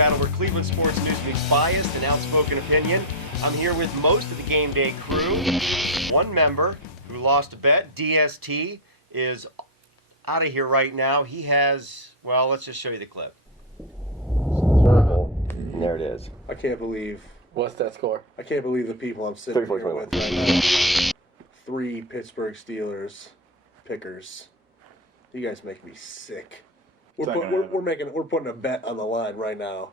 battle where Cleveland sports news meets biased and outspoken opinion. I'm here with most of the Game Day crew. One member who lost a bet, DST, is out of here right now. He has, well, let's just show you the clip. And there it is. I can't believe. What's that score? I can't believe the people I'm sitting here with right now. 3 Pittsburgh Steelers pickers. You guys make me sick. We're putting a bet on the line right now.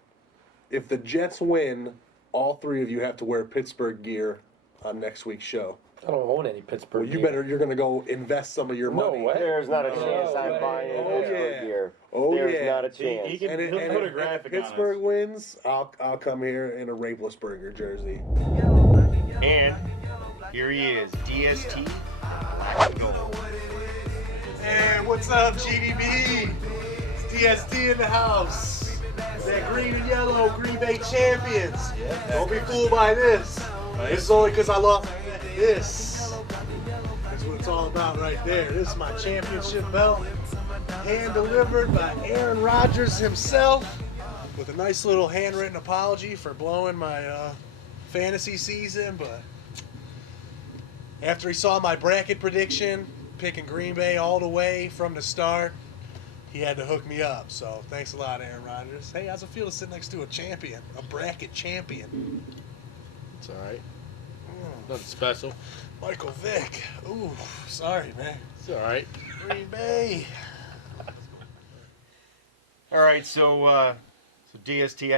If the Jets win, all 3 of you have to wear Pittsburgh gear on next week's show. I don't own any Pittsburgh gear. You're going to go invest some of your money. Way. There's not a chance I'm buying Pittsburgh gear. There's not a chance. He can put a graphic if Pittsburgh wins, I'll come here in a Raplesburger jersey. And here he is, DST, black and gold. Hey, what's up, GDB? It's DST in the house. That green and yellow Green Bay champions. Don't be fooled by this. This is only because I lost this. That's what it's all about right there. This is my championship belt. Hand delivered by Aaron Rodgers himself with a nice little handwritten apology for blowing my fantasy season. But after he saw my bracket prediction, picking Green Bay all the way from the start, he had to hook me up. So thanks a lot, Aaron Rodgers. Hey, how's it feel to sit next to a champion, a bracket champion? It's all right. Nothing special. Michael Vick. Ooh, sorry, man. It's all right. Green Bay. All right, so DST,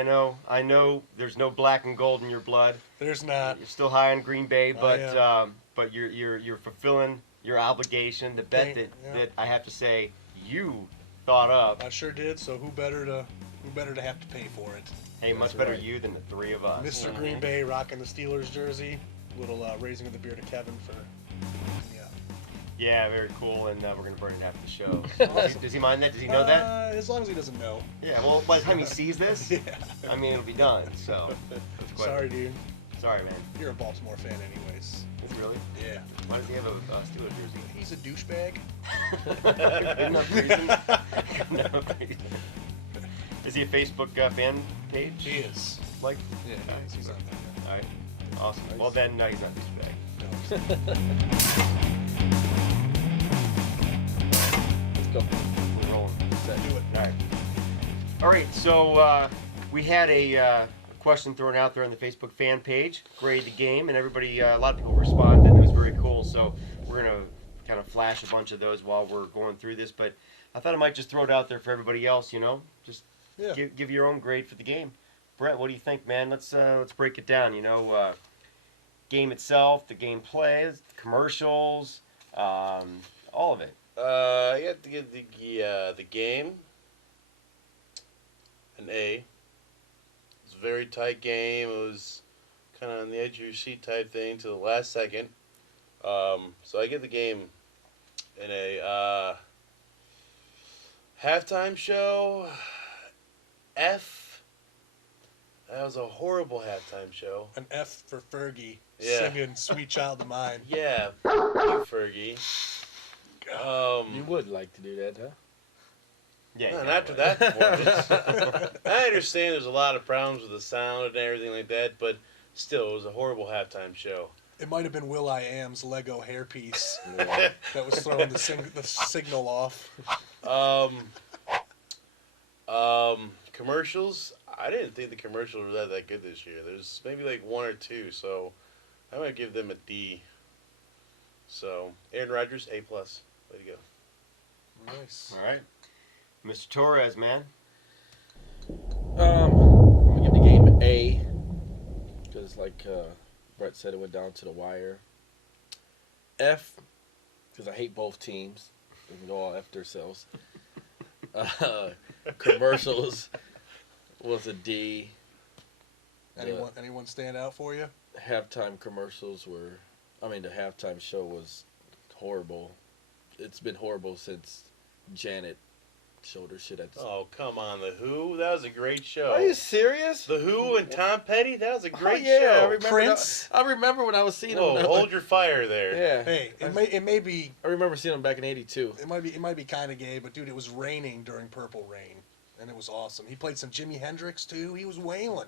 I know there's no black and gold in your blood. There's not. You're still high on Green Bay, but you're fulfilling your obligation. The bet that I have to say you thought up. I sure did. So who better to have to pay for it? Hey, much better you than the 3 of us. Mr. Green Bay rocking the Steelers jersey. Little raising of the beer to Kevin for Yeah, very cool, and we're going to burn it after the show. Does he mind that? Does he know that? As long as he doesn't know. Yeah, well, by the time he sees this, Yeah. I mean, it'll be done, so. That's quite Sorry, dude. Sorry, man. You're a Baltimore fan anyways. Is he really? Yeah. Why does he have a Steelers jersey? He's a douchebag. Good enough reason. Good enough reason. Is he a Facebook fan page? He is. Like? Yeah, he's on there. All right. Awesome. Nice. Well, then, no, he's not douchebag. No. Let's go. We're rolling. Do it. All right. All right, so we had a question thrown out there on the Facebook fan page, grade the game, and everybody, a lot of people responded, and it was very cool, so we're going to kind of flash a bunch of those while we're going through this, but I thought I might just throw it out there for everybody else, just give your own grade for the game. Brett, what do you think, man? Let's break it down, game itself, the gameplay, commercials, all of it. You have to give the game an A. It's a very tight game. It was kind of on the edge of your seat type thing to the last second. So I give the game an A. Halftime show, F. That was a horrible halftime show. An F for Fergie Yeah. singing "Sweet Child of Mine." Yeah, you, Fergie. You would like to do that, huh? Yeah. And after that performance, I understand there's a lot of problems with the sound and everything like that, but still, it was a horrible halftime show. It might have been Will.i.am's Lego hairpiece that was throwing the signal off. Commercials, I didn't think the commercials were that good this year. There's maybe like 1 or 2, so I might give them a D. So, Aaron Rodgers, A+. Way to go. Nice. All right. Mr. Torres, man. I'm gonna give the game an A because, like Brett said, it went down to the wire. F because I hate both teams. They can go all F themselves. Commercials was a D. Anyone stand out for you? Halftime commercials were. The halftime show was horrible. It's been horrible since Janet showed her shit at the... Oh, come on, The Who? That was a great show. Are you serious? The Who and Tom Petty? That was a great yeah, show. I remember Prince? I remember when I was seeing Whoa, him. hold your fire there. Yeah. Hey, it may be I remember seeing him back in '82. it might be kind of gay, but dude, it was raining during Purple Rain, and it was awesome. He played some Jimi Hendrix too. He was wailing.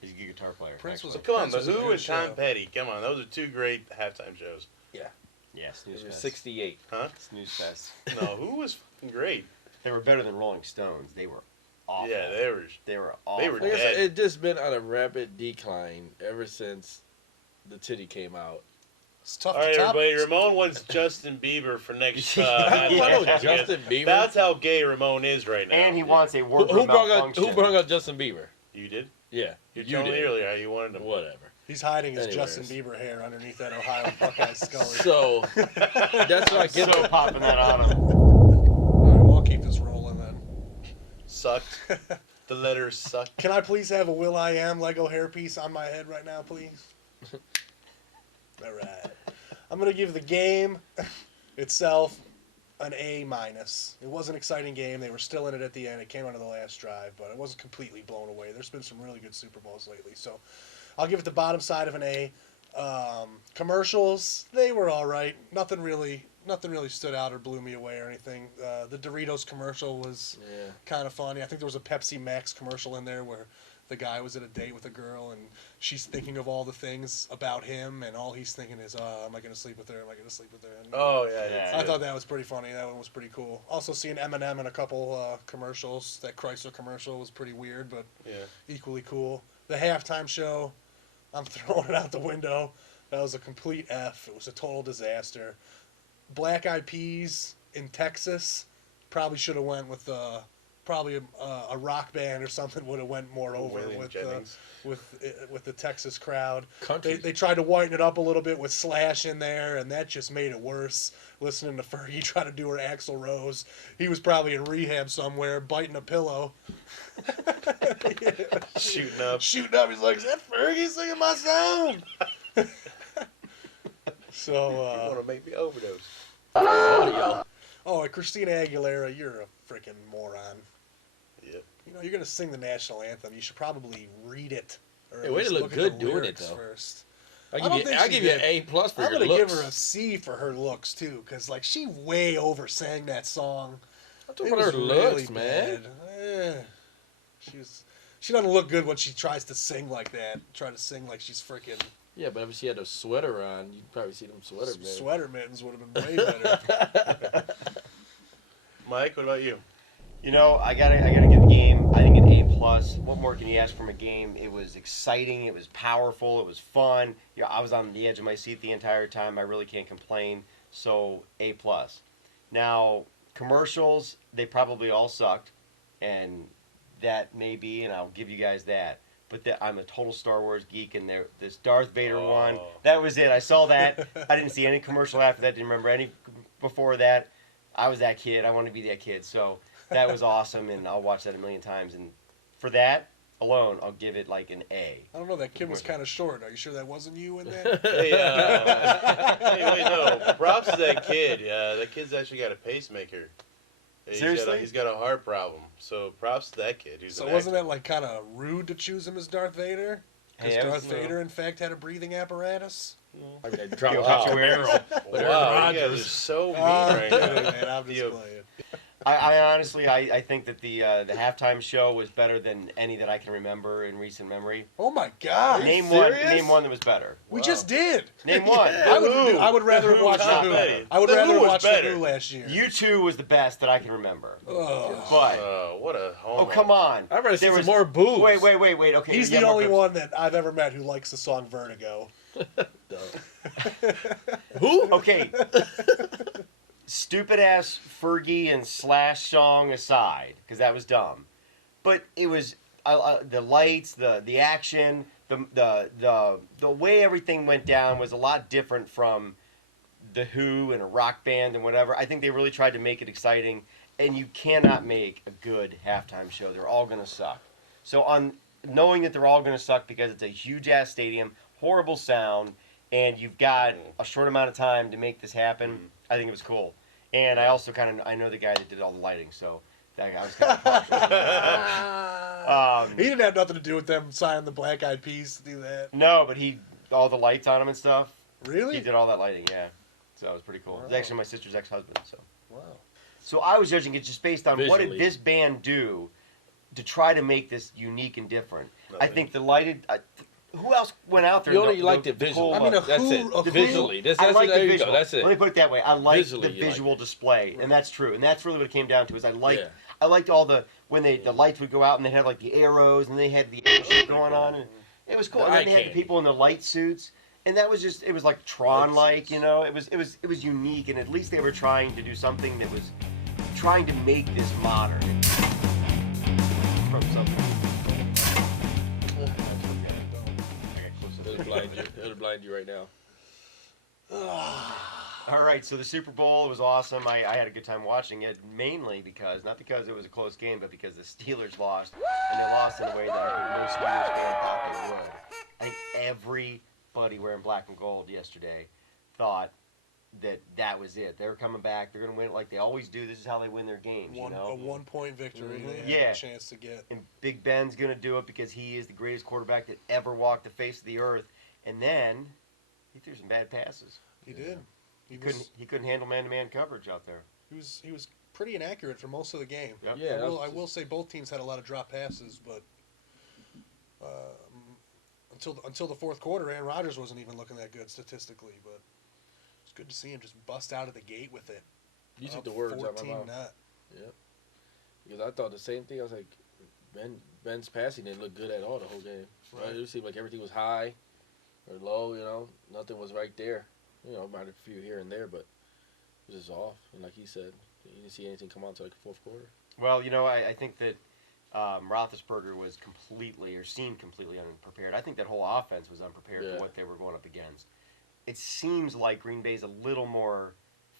He's a good guitar player. Prince was actually. Come on, Prince was The a Who good and Tom show. Petty. Come on, those are two great halftime shows. Yeah, Snooze It was Fest. 68. Huh? Snooze Fest. No, Who was fucking great. They were better than Rolling Stones. They were awful. Yeah, they were awful. were Like I dead. said, it just been on a rapid decline ever since the titty came out. It's tough All right, to top. everybody. Ramon wants Justin Bieber for next. I don't know Yeah. Justin Bieber. That's how gay Ramon is right now. And he wants a Who wardrobe brought malfunction. up Justin Bieber? You did. Yeah, You you told me did. earlier how you wanted him. Whatever. He's hiding his Anyways. Justin Bieber hair underneath that Ohio Buckeye skull. So that's what I get. So popping that on him. All right, well, I'll keep this rolling then. Sucked. The letters sucked. Can I please have a Will.I.am Lego hairpiece on my head right now, please? All right. I'm going to give the game itself an A-. It was an exciting game. They were still in it at the end. It came out of the last drive, but I wasn't completely blown away. There's been some really good Super Bowls lately, so I'll give it the bottom side of an A. Commercials, they were all right. Nothing really stood out or blew me away or anything. The Doritos commercial was kind of funny. I think there was a Pepsi Max commercial in there where the guy was at a date with a girl and she's thinking of all the things about him and all he's thinking is, am I going to sleep with her? Am I going to sleep with her? And Oh yeah. Yeah. I thought that was pretty funny. That one was pretty cool. Also seeing Eminem in a couple commercials. That Chrysler commercial was pretty weird, but Yeah. equally cool. The halftime show, I'm throwing it out the window. That was a complete F. It was a total disaster. Black Eyed Peas in Texas probably should have went with probably a rock band or something would have went more over William with Jennings. with the Texas crowd. Country. They tried to whiten it up a little bit with Slash in there, and that just made it worse. Listening to Fergie try to do her Axl Rose, he was probably in rehab somewhere, biting a pillow, Shooting up. shooting up. He's like, "Is that Fergie singing my song?" You So, want to make me overdose? oh, and Christina Aguilera, you're a freaking moron. Yep. You know, you're gonna sing the national anthem. You should probably read it. Or Hey, at way to least look look at good the doing it, lyrics though. first. I'll I don't give you, think I'll she give you an did. A plus for I'm your gonna looks. give her a C for her looks too, because like she way oversang that song. I'm talking about her looks, man. bad. She doesn't look good when she tries to sing like that. Try to sing like she's freaking Yeah, but if she had a sweater on, you'd probably see them sweater man. sweater mittens would have been way better. Mike, what about you? You know, I gotta give the game, I think, an A+. What more can you ask from a game? It was exciting, it was powerful, it was fun. Yeah, I was on the edge of my seat the entire time. I really can't complain. So, A+. Now, commercials, they probably all sucked, and that may be, and I'll give you guys that. But I'm a total Star Wars geek, and this Darth Vader one, that was it. I saw that. I didn't see any commercial after that. Didn't remember any before that. I was that kid. I wanted to be that kid. So that was awesome, and I'll watch that a million times. And for that alone, I'll give it like an A. I don't know. That kid was kind of short. Are you sure that wasn't you in that? Hey, wait, no. Props to that kid. Yeah, that kid's actually got a pacemaker. Seriously? He's got a heart problem. So props to that kid. So wasn't that like kind of rude to choose him as Darth Vader? Because Hey, I Darth was- Vader, in fact, had a breathing apparatus. I mean, I Wow. dropped Camaro. But Aaron Wow, you guys are Rodgers. so mean I'm right kidding, now. man. I'm just You- playing. I honestly, I think that the halftime show was better than any that I can remember in recent memory. Oh my God! Name serious? one that was better. We Wow. just did. Name one. I would rather have watched Tom the Who. Petty. I would The rather Who have was watched better. the Who last year. U2 was the best that I can remember. Ugh. But What a homo. oh, come on. I'd rather see There some was- more boobs. Wait. Okay, He's yeah, the more only boobs. one that I've ever met who likes the song Vertigo. Who? Okay. Stupid ass Fergie and Slash song aside, because that was dumb. But it was the lights, the action, the way everything went down was a lot different from the Who and a rock band and whatever. I think they really tried to make it exciting, and you cannot make a good halftime show. They're all gonna suck. So on knowing that they're all gonna suck because it's a huge ass stadium, horrible sound, and you've got a short amount of time to make this happen, I think it was cool. And I also I know the guy that did all the lighting, so that I was kind of partial. He didn't have nothing to do with them signing the Black Eyed Peas to do that. No, but all the lights on him and stuff. Really? He did all that lighting, yeah. So that was pretty cool. It was Wow. actually my sister's ex-husband, so. Wow. So I was judging it just based on what did Visually. this band do to try to make this unique and different. I Nothing. think the lighted. who else went out there? You only liked it visually. I mean, that's it. Visually. I like the there you visual. go. That's it. Let me put it that way. I like Visually, the you visual like it. display, Right. and that's true. And that's really what it came down to. Is I liked Yeah. I liked all the when the lights would go out and they had like the arrows and they had the airship going on, and it was cool. The And then eye they had the candy. people in the light suits, and that was just it was like Tron like, you know. It was unique, and at least they were trying to do something that was trying to make this modern from something. It'll blind you right now. All right, so the Super Bowl was awesome. I had a good time watching it, mainly not because it was a close game, but because the Steelers lost, and they lost in a way that I think most Steelers fans thought they would. I think everybody wearing black and gold yesterday thought that was it. They were coming back. They're going to win it like they always do. This is how they win their games, you know? A 1-point victory. They had Yeah. a chance to get. And Big Ben's going to do it because he is the greatest quarterback that ever walked the face of the earth. And then he threw some bad passes. He did. He couldn't handle man-to-man coverage out there. He was pretty inaccurate for most of the game. Yep. Yeah, I will say both teams had a lot of drop passes, but until the fourth quarter, Aaron Rodgers wasn't even looking that good statistically. But it's good to see him just bust out of the gate with it. You took Up the words out of my 14 mouth. nut. Yep. Because I thought the same thing. I was like, Ben's passing didn't look good at all the whole game. Right? It seemed like everything was high or low. You know, nothing was right there. You know, might have a few here and there, but it was just off. And like he said, you didn't see anything come out until like the fourth quarter. Well, you know, I think that Roethlisberger was seemed completely unprepared. I think that whole offense was unprepared for what they were going up against. It seems like Green Bay's a little more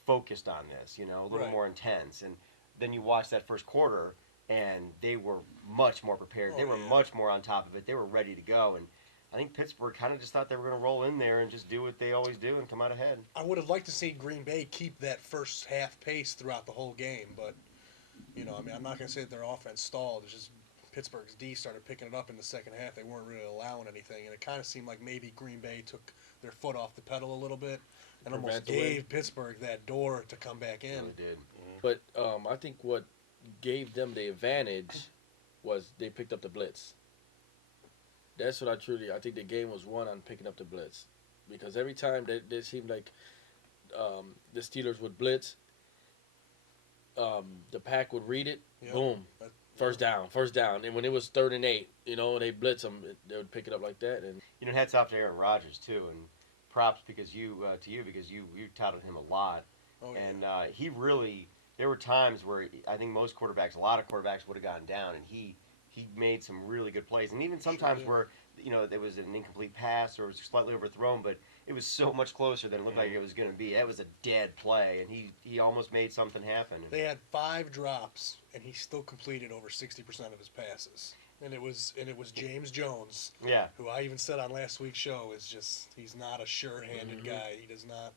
focused on this, you know, a little more intense. And then you watch that first quarter, and they were much more prepared. They were much more on top of it. They were ready to go. And I think Pittsburgh kind of just thought they were going to roll in there and just do what they always do and come out ahead. I would have liked to see Green Bay keep that first half pace throughout the whole game, but you know, I mean, I'm not going to say that their offense stalled. It's just Pittsburgh's D started picking it up in the second half. They weren't really allowing anything, and it kind of seemed like maybe Green Bay took their foot off the pedal a little bit and almost gave Pittsburgh that door to come back in. They really did. But I think what gave them the advantage was they picked up the blitz. That's what I think the game was won on picking up the blitz. Because every time they seemed like the Steelers would blitz, the pack would read it, boom, first down. And when it was 3rd and 8, you know, they blitz them, they would pick it up like that. And You know, hats off to Aaron Rodgers, too, and props because you touted him a lot. Oh, And he really, there were times where I think a lot of quarterbacks would have gotten down, and he made some really good plays. And even sometimes where, you know, there was an incomplete pass or it was slightly overthrown, but it was so much closer than it looked like it was going to be. That was a dead play, and he almost made something happen. They had 5 drops, and he still completed over 60% of his passes. And it was James Jones, who I even said on last week's show he's not a sure-handed guy. He does not.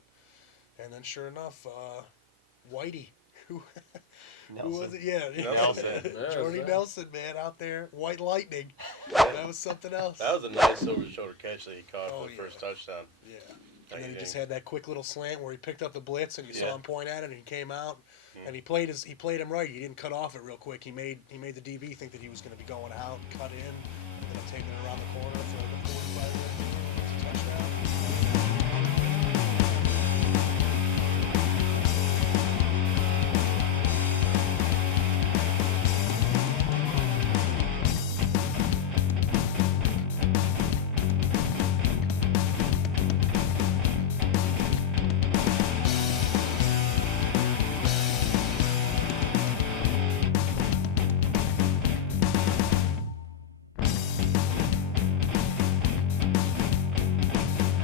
And then sure enough, Whitey, who was it? Yeah, Nelson. Jordy Nelson, man, out there, white lightning. That was something else. That was a nice over-the-shoulder catch that he caught for the first touchdown. Yeah. And then he just had that quick little slant where he picked up the blitz and you saw him point at it and he came out and he played him right. He didn't cut off it real quick. He made the DB think that he was going to be going out, cut in, and then taking it around the corner for the 45 minutes.